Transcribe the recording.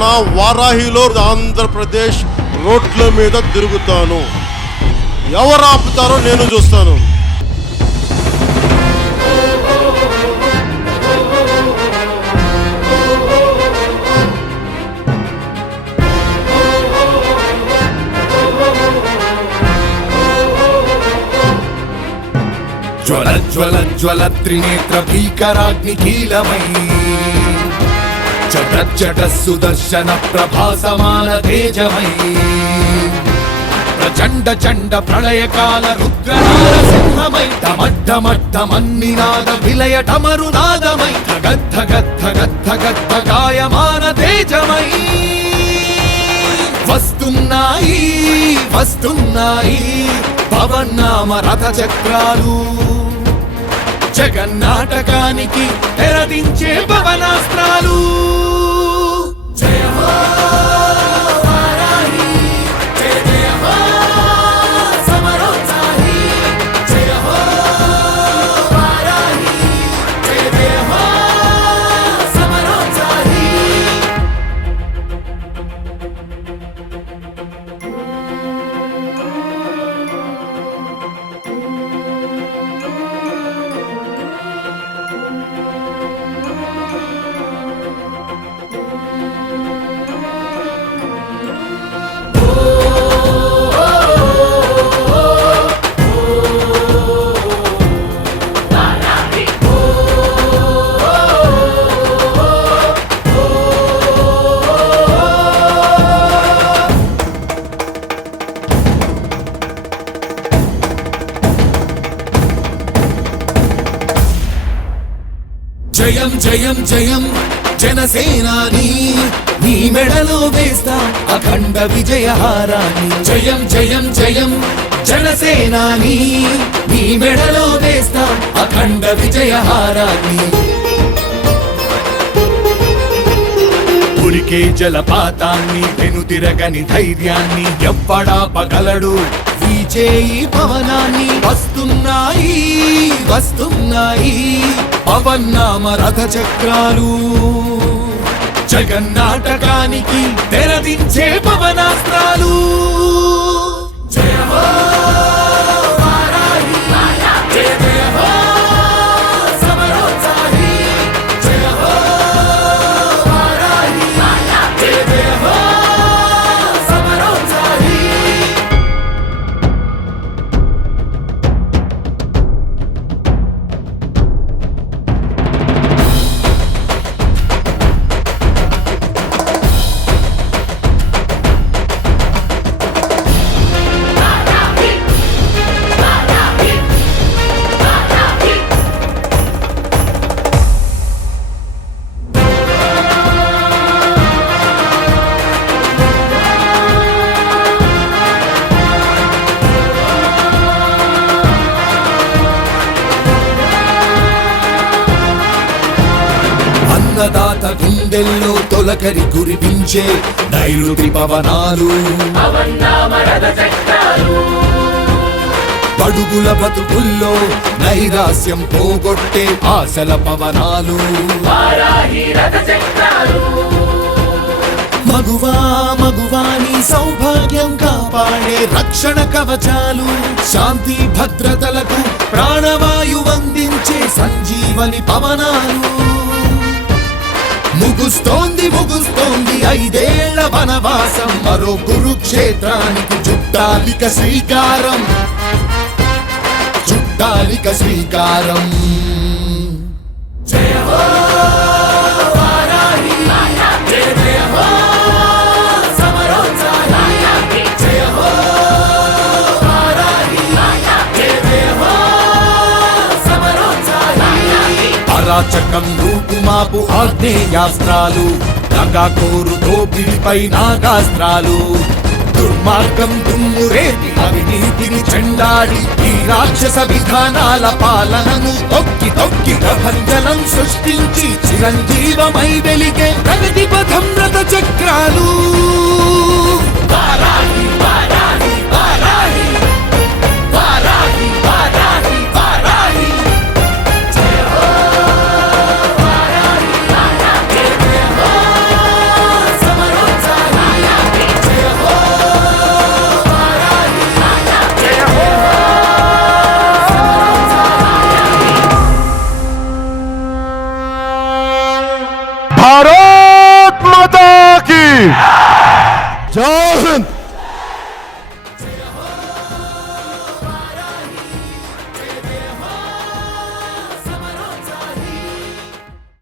నా వారాహిలో ఆంధ్రప్రదేశ్ రోడ్ల మీద తిరుగుతాను. ఎవరు ఆపుతారో నేను చూస్తాను. జ్వల జ్వల జ్వల త్రినేత్ర భీకరాగ్ని కీలమై చట చట సుదర్శన ప్రభాసమాన తేజమై ప్రచండ చండ ప్రళయకాల రుద్రనారసింహమై డమడ్డమడ్డమన్నినాద విలయ డమరునాదమై గద్ధ గద్ధ గద్ధ గద్ధ గాయమాన తేజమై వస్తున్నాయి వస్తున్నాయి పవన్నామ రథ చక్రాలు జగన్నాటకానికి తెరదించే పవనాస్త్రాలు. జయ హో వారాహి, జయ జయ హో సమరోత్సాహి, జయ హో వారాహి, జయ జయ హో సమరోత్సాహి. జయం జయం జయం జనసేనాని, నీ మెడలో వేస్తా అఖండ విజయహారాన్ని. జయం జయం జయం జనసేనాని, నీ మెడలో వేస్తా అఖండ విజయహారాన్ని. ఉరికే జలపాతాన్ని వెనుతిరగని ధైర్యాన్ని ఎవ్వడాపగలడు విజయీ పవనాన్ని. వస్తున్నాయి వస్తున్నాయి పవన్నామ రథ చక్రాలు జగన్నాటకానికి తెరదించే పవనాస్త్రాలు. జయ హో వారాహి, జయ జయ హో సమరోత్సాహి, జయ హో వారాహి, జయ జయ హో సమరోత్సాహి. అన్నదాత గుండెల్లో తొలకరి కురిపించే నైరుతి పవనాలు, పడుగుల బతుకుల్లో నైరాస్యం పోగొట్టే ఆశల పవనాలు. మగువా మగువా నీ సౌభాగ్యం కాపాడే రక్షణ కవచాలు, శాంతి భద్రతలకు ప్రాణవాయు అందించే సంజీవని పవనాలు. ముగుస్తోంది ముగుస్తోంది 5 ఏళ్ల వనవాసం, మరో కురుక్షేత్రానికి చుట్టాలిక శ్రీకారం, చుట్టాలిక శ్రీకారం. జయ హో వారాహి, జయ జయ హో సమరోత్సాహి, జయ హో వారాహి, జయ జయ హో సమరోత్సాహి. అరాచకం రూపుమాపు ఆగ్నేయాస్త్రాలు, నగాకోరు దోపిడిపై నాగాస్త్రాలు, దుర్మార్గం దుమ్మురేపి అవినీతిని చెండాడి ఈ రాక్షస విధానాల పాలనను తొక్కి తొక్కి ప్రభంజనం సృష్టించి చిరంజీవమై వెలిగే ప్రగతి పథం రథ చక్రాలు. వారాహి వారాహి వారాహి వారాహి వారాహి వారాహి, జయ హో వారాహి, జయ జయ హో సమర జై